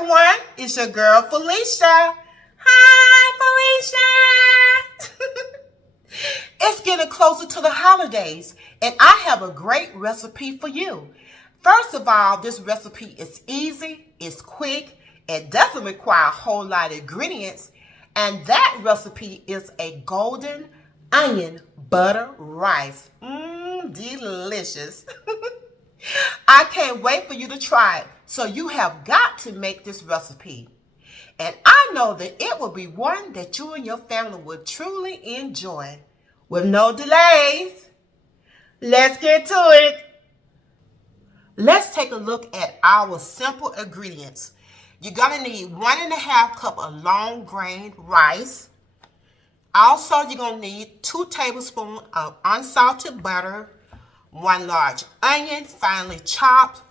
everyone, it's your girl Felicia. Hi Felicia. It's getting closer to the holidays and I have a great recipe for you. First of all, this recipe is easy, it's quick, it doesn't require a whole lot of ingredients, and that recipe is a golden onion butter rice. Delicious. I can't wait for you to try it. So you have got to make this recipe. And I know that it will be one that you and your family will truly enjoy. With no delays, let's get to it. Let's take a look at our simple ingredients. You're going to need 1.5 cups of long grain rice. Also, you're going to need 2 tablespoons of unsalted butter, 1 large onion, finely chopped,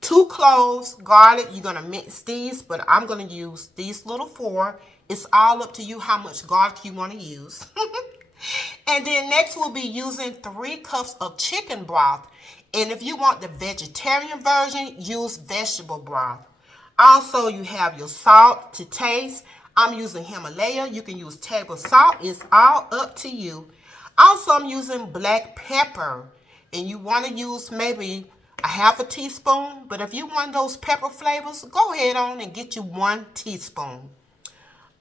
2 cloves, garlic. You're going to mince these, but I'm going to use these little 4. It's all up to you how much garlic you want to use. And then next we'll be using 3 cups of chicken broth. And if you want the vegetarian version, use vegetable broth. Also, you have your salt to taste. I'm using Himalaya. You can use table salt. It's all up to you. Also, I'm using black pepper. And you want to use maybe a 1/2 teaspoon. But if you want those pepper flavors, go ahead on and get you 1 teaspoon.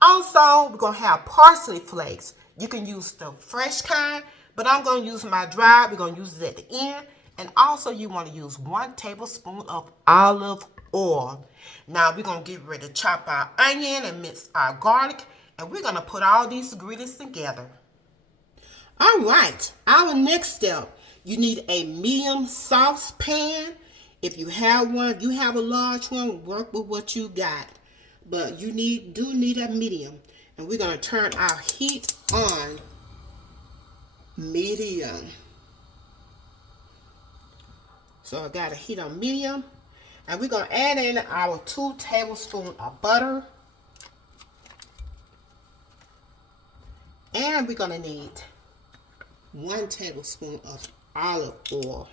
Also, we're going to have parsley flakes. You can use the fresh kind, but I'm going to use my dry. We're going to use it at the end. And also, you want to use 1 tablespoon of olive oil. Now, we're going to get ready to chop our onion and mince our garlic. And we're going to put all these ingredients together. All right, our next step. You need a medium saucepan. If you have one, if you have a large one, work with what you got. But you do need a medium. And we're going to turn our heat on medium. So I got a heat on medium. And we're going to add in our 2 tablespoons of butter. And we're going to need 1 tablespoon of olive oil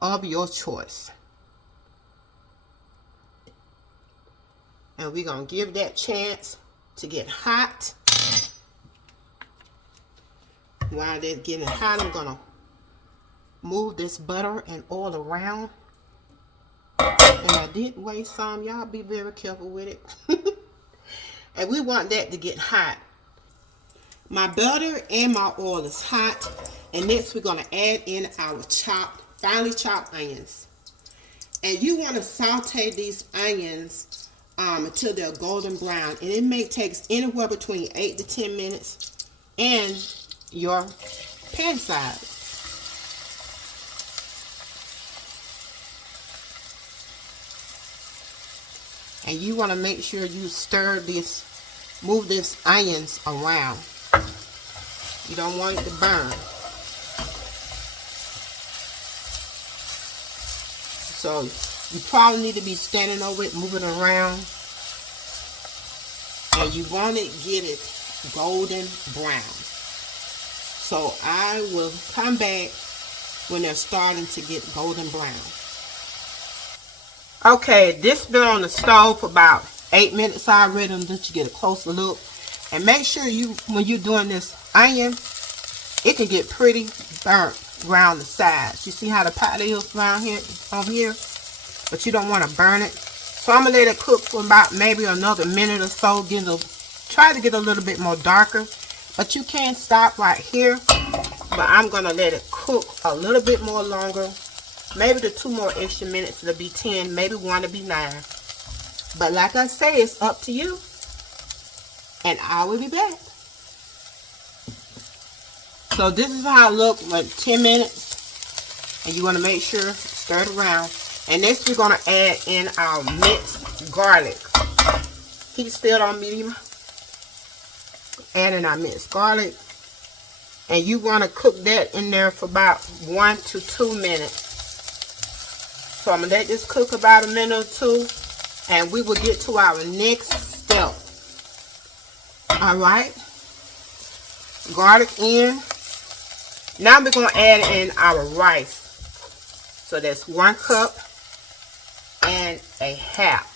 of your choice. And we're going to give that chance to get hot. While they're getting hot, I'm going to move this butter and oil around. And I did waste some. Y'all be very careful with it. And we want that to get hot. My butter and my oil is hot. And next we're going to add in our finely chopped onions. And you want to saute these onions until they're golden brown. And it may take anywhere between 8 to 10 minutes. And your pan size. And you want to make sure you move this onions around. You don't want it to burn. So you probably need to be standing over it, moving around. And you want to get it golden brown. So I will come back when they're starting to get golden brown. Okay, this has been on the stove for about 8 minutes already. And let you get a closer look. And make sure when you're doing this onion, it can get pretty burnt around the sides. You see how the pot is around here, over here? But you don't want to burn it. So I'm going to let it cook for about maybe another minute or so. Try to get a little bit more darker. But you can stop right here. But I'm going to let it cook a little bit more longer. Maybe the 2 more extra minutes, it'll be 10. Maybe 1 to be 9. But like I say, it's up to you. And I will be back. So this is how it looks like 10 minutes. And you want to make sure, stir it around. And next we're going to add in our minced garlic. Heat still on medium. Add in our minced garlic. And you want to cook that in there for about 1 to 2 minutes. So I'm going to let this cook about a minute or 2. And we will get to our next step. Alright. Garlic in. Now we're going to add in our rice. So that's 1 cup and a half.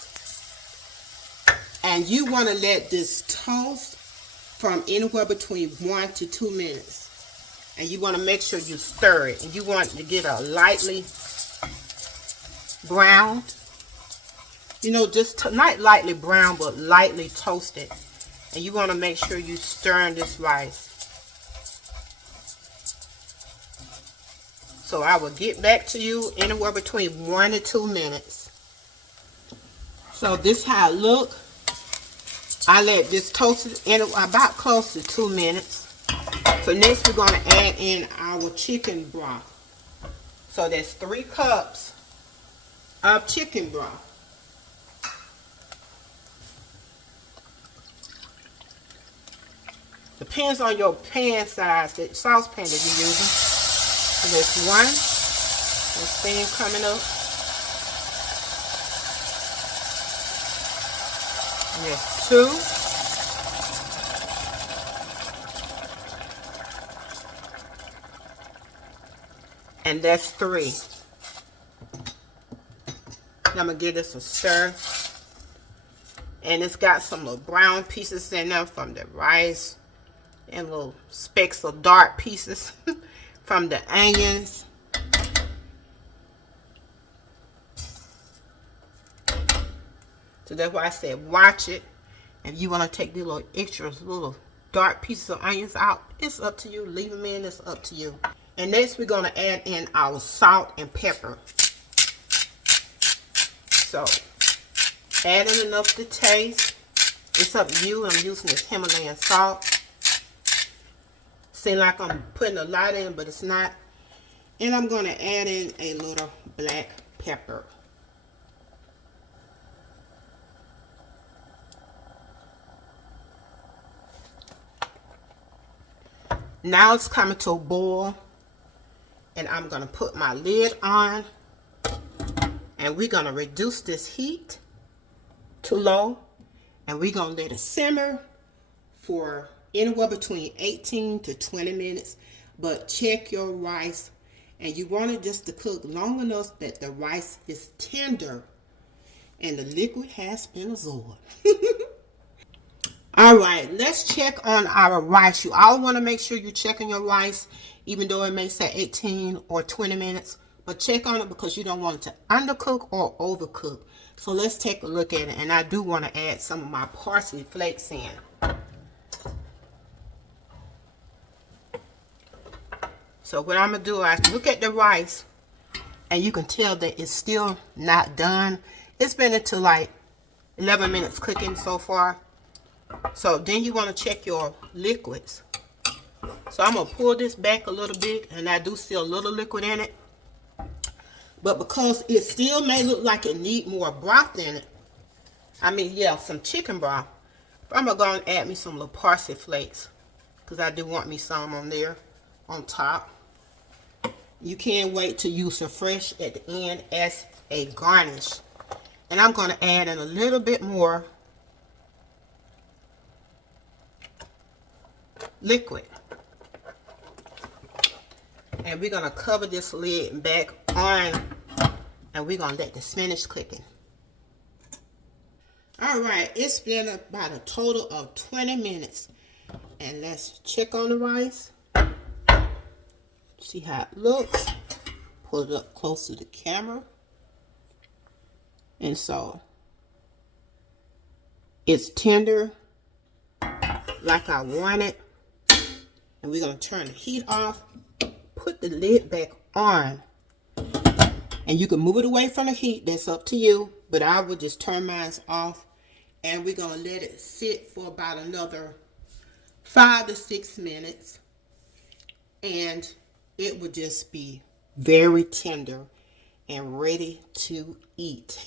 And you want to let this toast from anywhere between 1 to 2 minutes. And you want to make sure you stir it. And you want to get a lightly brown. You know, just not lightly brown, but lightly toasted. And you want to make sure you stir this rice. So I will get back to you anywhere between 1 to 2 minutes. So this is how it look. I let this toast in about close to 2 minutes. So next we're going to add in our chicken broth. So that's 3 cups of chicken broth. Depends on your pan size, the saucepan that you're using. So there's 1. There's steam coming up. And there's 2. And that's 3. And I'm going to give this a stir. And it's got some little brown pieces in there from the rice. And little specks of dark pieces from the onions. So that's why I said watch it. If you want to take the little extras, little dark pieces of onions out, it's up to you. Leave them in, it's up to you. And next we're going to add in our salt and pepper. So add in enough to taste. It's up to you. I'm using this Himalayan salt. Seems like I'm putting a lot in, but it's not. And I'm going to add in a little black pepper. Now it's coming to a boil. And I'm going to put my lid on. And we're going to reduce this heat to low. And we're going to let it simmer for anywhere between 18 to 20 minutes. But check your rice. And you want it just to cook long enough that the rice is tender. And the liquid has been absorbed. Alright, let's check on our rice. You all want to make sure you're checking your rice, even though it may say 18 or 20 minutes. But check on it because you don't want it to undercook or overcook. So let's take a look at it. And I do want to add some of my parsley flakes in. So what I'm going to do is look at the rice. And you can tell that it's still not done. It's been into like 11 minutes cooking so far. So then you want to check your liquids. So I'm going to pull this back a little bit. And I do see a little liquid in it. But because it still may look like it need more broth in it. I mean, yeah, some chicken broth. But I'm going to go and add me some little parsley flakes. Because I do want me some on there. On top. You can wait to use some fresh at the end as a garnish. And I'm going to add in a little bit more liquid. And we're going to cover this lid back on. And we're going to let this finish cooking. Alright, it's been about a total of 20 minutes. And let's check on the rice. See how it looks. Pull it up close to the camera. And so it's tender like I want it. And we're going to turn the heat off. Put the lid back on. And you can move it away from the heat. That's up to you. But I will just turn mine off. And we're going to let it sit for about another 5 to 6 minutes. And it will just be very tender and ready to eat.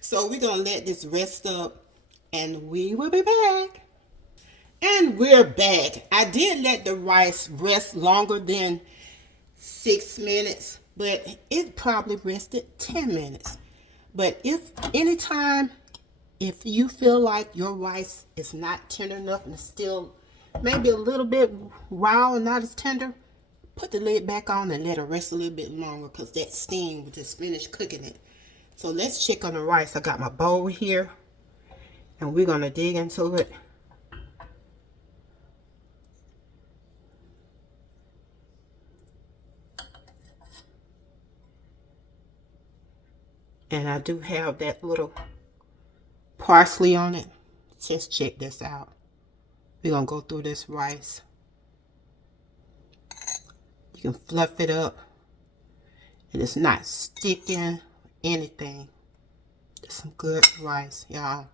So we're going to let this rest up. And we will be back. And we're back. I did let the rice rest longer than 6 minutes. But it probably rested 10 minutes. But if you feel like your rice is not tender enough and it's still maybe a little bit raw and not as tender, put the lid back on and let it rest a little bit longer because that steam will just finish cooking it. So let's check on the rice. I got my bowl here. And we're going to dig into it. And I do have that little parsley on it. Just check this out. We're going to go through this rice. You can fluff it up. And it's not sticking anything. It's some good rice, y'all.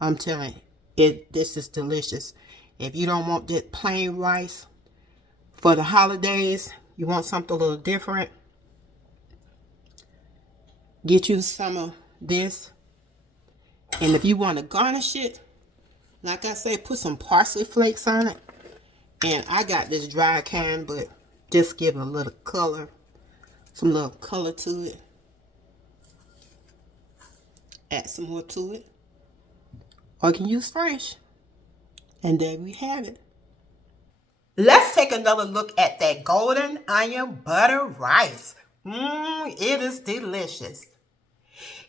I'm telling you, this is delicious. If you don't want that plain rice for the holidays, you want something a little different, get you some of this. And if you want to garnish it, like I say, put some parsley flakes on it. And I got this dry kind, but just give it a little color, some little color to it. Add some more to it. Or you can use fresh. And there we have it. Let's take another look at that golden onion butter rice. It is delicious.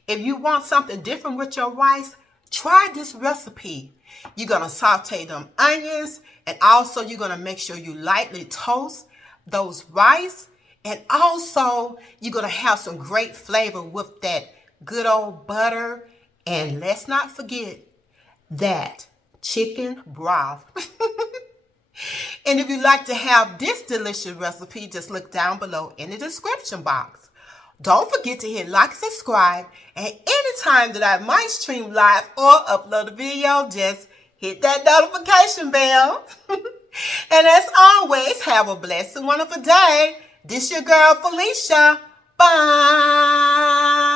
If you want something different with your rice, try this recipe. You're going to saute them onions, and also you're going to make sure you lightly toast those rice, and also you're going to have some great flavor with that good old butter. And let's not forget that chicken broth. And if you'd like to have this delicious recipe, just look down below in the description box. Don't forget to hit like and subscribe. And anytime that I might stream live or upload a video, just hit that notification bell. And as always, have a blessed and wonderful day. This your girl, Felicia. Bye.